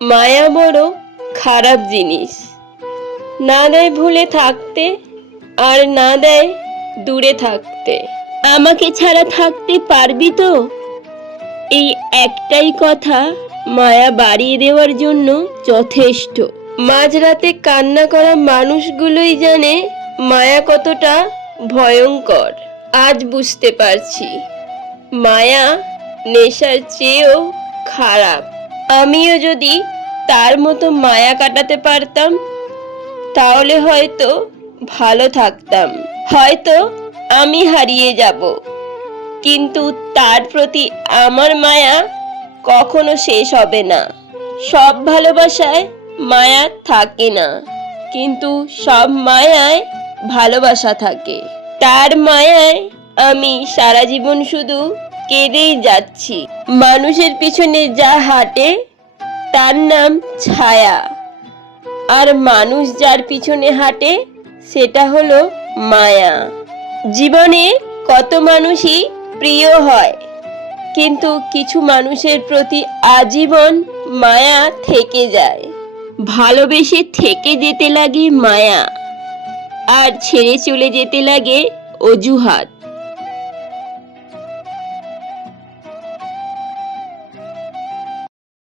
মায়া বড় খারাপ জিনিস, না দেয় ভুলে থাকতে আর না দেয় দূরে থাকতে। আমাকে ছাড়া থাকতে পারবি তো? এই একটাই কথা মায়া বাড়িয়ে দেওয়ার জন্য যথেষ্ট। মাঝরাতে কান্না করা মানুষগুলোই জানে মায়া কতটা ভয়ঙ্কর। আজ বুঝতে পারছি মায়া নেশার চেয়েও খারাপ। আমিও যদি তার মতো মায়া কাটাতে পারতাম তাহলে হয়তো ভালো থাকতাম। হয়তো আমি হারিয়ে যাব, কিন্তু তার প্রতি আমার মায়া কখনো শেষ হবে না। সব ভালোবাসায় মায়া থাকে না, কিন্তু সব মায়ায় ভালোবাসা থাকে। তার মায়ায় আমি সারা জীবন শুধু কেঁদেই যাচ্ছি। মানুষের পিছনে যা হাঁটে তার নাম ছায়া, আর মানুষ যার পিছনে হাঁটে সেটা হলো মায়া। জীবনে কত মানুষই প্রিয় হয়, কিন্তু কিছু মানুষের প্রতি আজীবন মায়া থেকে যায়। ভালোবেসে থেকে যেতে লাগে মায়া, আর ছেড়ে চলে যেতে লাগে অজুহাত।